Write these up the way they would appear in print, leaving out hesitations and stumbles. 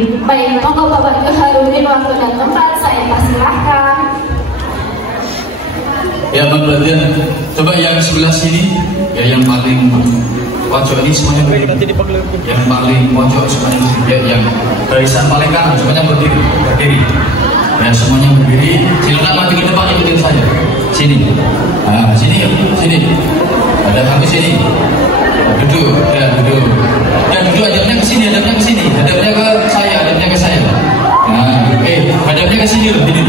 Baik, monggo Bapak Ibu hadirin waktu dan tempat saya persilahkan. Ya Bang Bladian, coba yang sebelah sini, ya yang paling pojok ini semuanya berdiri. Yang paling pojok semuanya berdiri, yang barisan paling kanan semuanya berdiri. Ya semuanya berdiri. Silakan maju ke depan, ikutin saja. Sini. Nah, sini. Ada kami sini. Duduk, ya duduk. Ya duduk, hadapnya ke sini, hadapnya ke sini. Hadapnya ke saya, hadapnya ke saya. Nah, hadapnya ke sini loh, ini.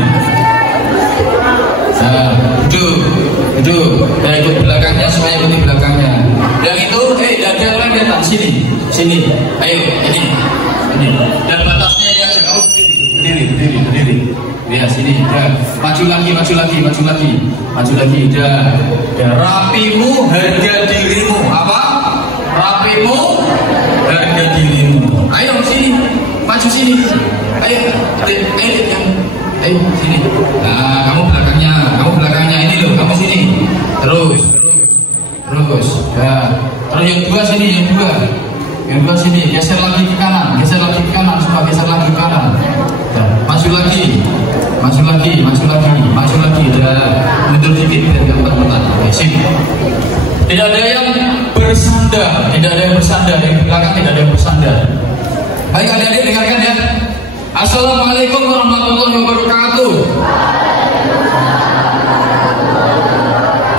Nah, duduk. Ya ikut belakangnya, semuanya ikuti belakangnya. Yang itu, ada orang datang sini. Ayo, ini. Dan batasnya ya, kamu berdiri. Ya sini, ya. Maju lagi. Ya. Rapimu harga dirimu. Apa? Rapimu harga dirimu. Ayo sini, maju sini. Ayo sini. Nah, kamu belakangnya ini loh, kamu sini. Terus. Ya. Terus yang dua sini, Yang dua sini, geser lagi ke kanan, semua geser lagi ke kanan. Ya, maju lagi. Dan mundur dikit biar gampang. Sini. Tidak ada yang bersandar, yang di belakang tidak ada yang bersandar. Baik, adik-adik dengarkan ya. Assalamualaikum warahmatullahi wabarakatuh.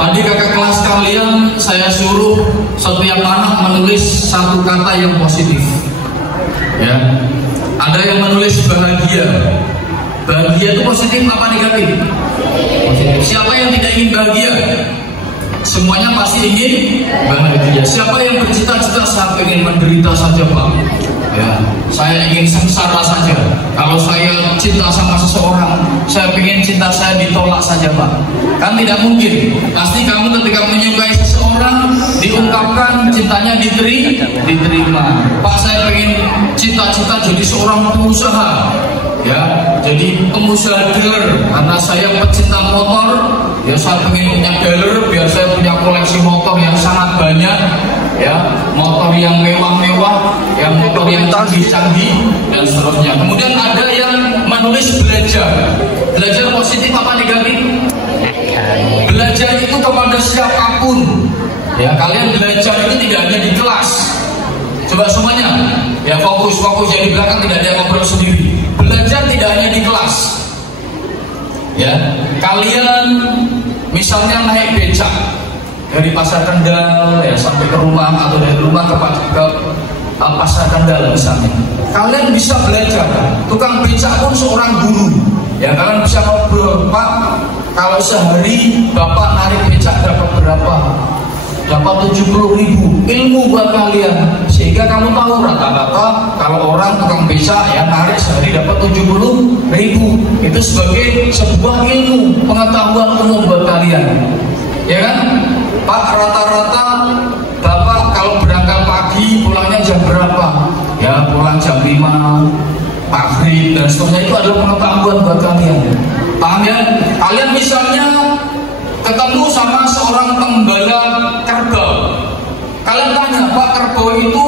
Adik kakak kelas kalian, saya suruh setiap anak menulis satu kata yang positif. Ya. Ada yang menulis bahagia. Bahagia itu positif apa negatif? Positif. Siapa yang tidak ingin bahagia? Semuanya pasti ingin bahagia. Siapa yang bercita-cita saya ingin menderita saja Pak? Ya, saya ingin sengsara saja. Kalau saya cinta sama seseorang, saya ingin cinta saya ditolak saja Pak. Kan tidak mungkin. Pasti kamu ketika menyukai seseorang, diungkapkan cintanya diterima. Pak, saya ingin cita-cita jadi seorang pengusaha. Ya, jadi pengusaha dealer karena saya pecinta motor. Ya, saya ingin punya dealer biar saya punya koleksi motor yang sangat banyak. Ya, motor yang mewah-mewah, yang motor yang canggih-canggih dan seterusnya. Kemudian ada yang menulis belajar. Belajar positif apa negatif? Belajar itu kepada siapapun. Ya, kalian belajar itu tidak hanya di kelas. Coba semuanya, ya fokus yang di belakang tidak ada yang ngobrol sendiri. Belajar tidak hanya di kelas. Ya, kalian misalnya naik becak dari Pasar Kendal ya sampai ke rumah atau dari rumah ke Pasar Kendal misalnya. Kalian bisa belajar. Tukang becak pun seorang guru. Ya, kalian bisa ngobrol, Pak, kalau sehari Bapak narik becak dapat berapa? Dapat 70.000 ilmu buat kalian. Sehingga kamu tahu rata-rata kalau orang tukang becak ya narik sehari dapat 70.000. Itu sebagai sebuah ilmu, pengetahuan umum buat kalian. Ya kan? Pak, rata-rata Bapak kalau berangkat pagi pulangnya jam berapa? Ya pulang jam 5 maghrib dan seterusnya. Itu adalah pengetahuan buat kalian. Paham ya? Kalian misalnya ketemu sama seorang penggembala kerbau. Kalian tanya, Pak, kerbau itu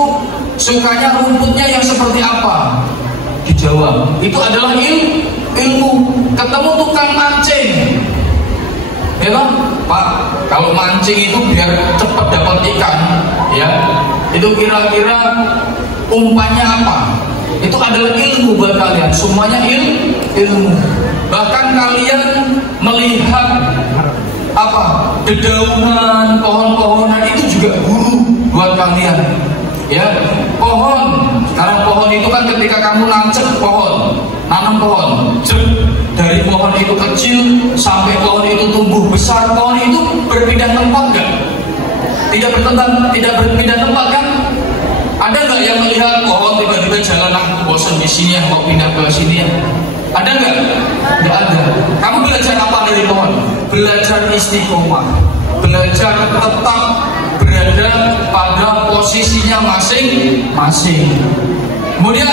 sukanya rumputnya yang seperti apa? Dijawab, itu adalah ilmu. Ketemu tukang mancing. Ya kan? Pak, kalau mancing itu biar cepat dapat ikan, ya, itu kira-kira umpannya apa? Itu adalah ilmu buat kalian. Semuanya ilmu. Bahkan kalian melihat apa? Dedaunan, pohon-pohonan itu juga guru buat kalian. Ya, pohon. Sekarang pohon itu kan ketika kamu nancep pohon, nanam pohon, dari pohon itu kecil sampai pohon itu tumbuh besar, pohon itu berpindah tempat nggak? Tidak berpindah tempat kan? Ada nggak yang melihat pohon tiba-tiba jalan bosan di sini, mau pindah ke sini ya? Ada nggak? Nggak ada. Kamu belajar apa dari pohon? Belajar istiqomah, belajar tetap berada pada posisinya masing-masing. Kemudian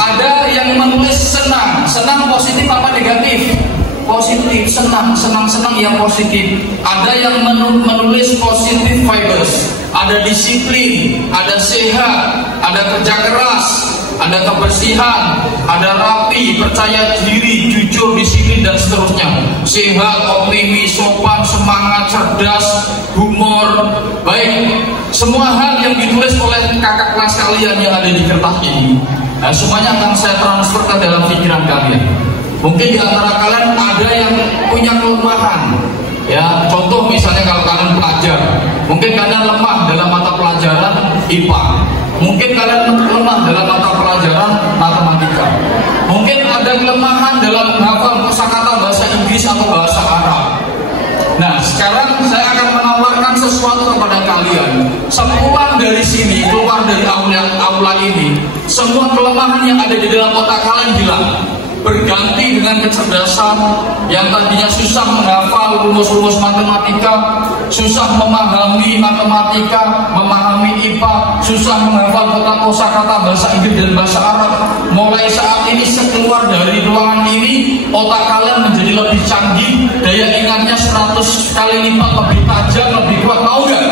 ada yang menulis senang positif apa negatif? Positif, senang yang positif. Ada yang menulis positif vibes. Ada disiplin, ada sehat, ada kerja keras, ada kebersihan, ada rapi, percaya diri, jujur, disiplin dan seterusnya. Sehat, optimis, sopan, semangat, cerdas, humor. Baik, semua hal yang ditulis oleh kakak kelas kalian yang ada di kertas ini, semuanya akan saya transfer ke dalam pikiran kalian. Mungkin di antara kalian ada yang punya kelemahan. Ya, contoh misalnya kalau kalian pelajar, mungkin kalian lemah dalam mata pelajaran IPA, mungkin kalian lemah dalam mata pelajaran matematika, mungkin ada kelemahan dalam menghafal kosakata bahasa Inggris atau bahasa Arab. Nah, sekarang saya akan menawarkan sesuatu kepada kalian. Sepulang dari sini, keluar dari aula ini, semua kelemahan yang ada di dalam otak kalian hilang, berganti dengan kecerdasan. Yang tadinya susah menghafal rumus-rumus matematika, susah memahami matematika, memahami IPA, susah menghafal kosakata bahasa Inggris dan bahasa Arab, mulai saat ini sekeluar dari ruangan ini, otak kalian menjadi lebih canggih, daya ingatnya 100 kali lipat lebih tajam, lebih kuat. Mau gak?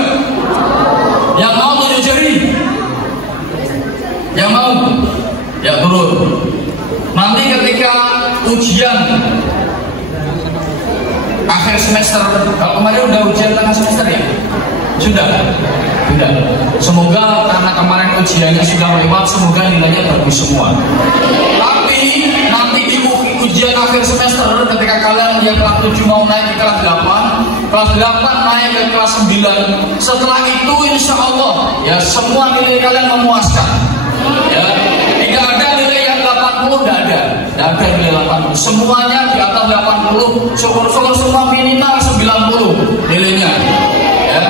Yang mau tunjuk jari? Yang mau? Ya turun. Nanti ketika ujian akhir semester, kalau kemarin udah ujian tengah semester ya? Sudah. Semoga karena kemarin ujiannya sudah lewat, semoga nilainya bagus semua. Tapi nanti di ujian akhir semester, ketika kalian yang kelas 7 mau naik ke kelas 8, kelas 8 naik ke kelas 9, setelah itu insya Allah ya semua nilai kalian memuaskan. Ya, tidak ada nilai yang 80, tidak ada nilai 80, semuanya di atas 80, syukur-syukur semua minimal 90 nilainya. Ya.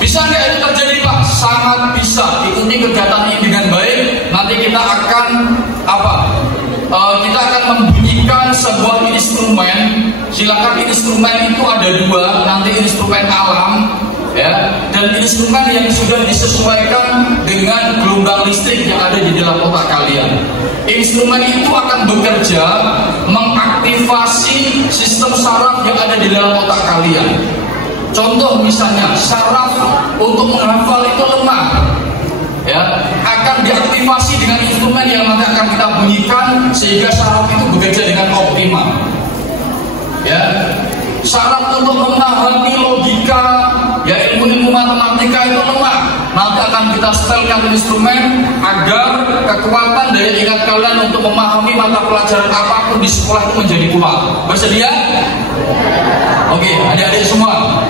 Bisa nggak itu terjadi Pak? Sangat bisa. Ikuti kegiatan ini dengan baik. Nanti kita akan kita akan membunyikan sebuah instrumen. Silakan, instrumen itu ada dua. Nanti instrumen alam, ya, dan instrumen yang sudah disesuaikan dengan gelombang listrik yang ada di dalam otak kalian. Instrumen itu akan bekerja mengaktifasi sistem saraf yang ada di dalam otak kalian. Contoh misalnya, saraf untuk menghafal itu lemah, ya, akan diaktifasi dengan instrumen yang nanti akan kita bunyikan sehingga saraf itu bekerja dengan optimal. Ya, saraf untuk memahami logika, ya, ilmu-ilmu matematika itu lemah. Nanti akan kita setelkan instrumen agar kekuatan daya ingat kalian untuk memahami mata pelajaran apapun di sekolah itu menjadi kuat. Bersedia? Oke, adik-adik semua.